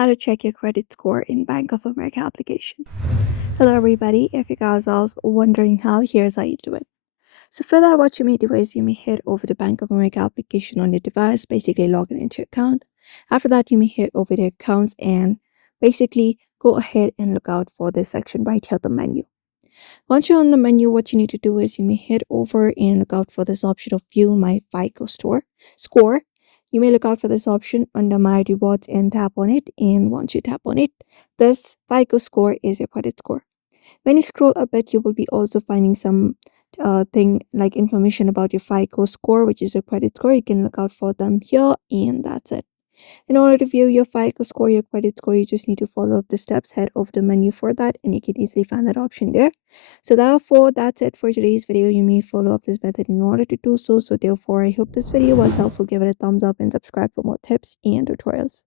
how to check your credit score in Bank of America application. Hello everybody, if you guys are wondering how, here's how you do it. So for that, what you may do is you may head over the Bank of America application on your device, basically log in into your account. After that, you may head over the accounts and basically go ahead and look out for this section right here, the menu. Once you're on the menu, what you need to do is you may head over and look out for this option of view my FICO score. You may look out for this option under my rewards and tap on it. And once you tap on it, this FICO score is your credit score. When you scroll a bit, you will be also finding some thing like information about your FICO score, which is your credit score. You can look out for them here, and that's it. In order to view your FICO score, your credit score, you just need to follow up the steps, head over the menu for that, and you can easily find that option there. So therefore, that's it for today's video. You may follow up this method in order to do so. So therefore, I hope this video was helpful. Give it a thumbs up and subscribe for more tips and tutorials.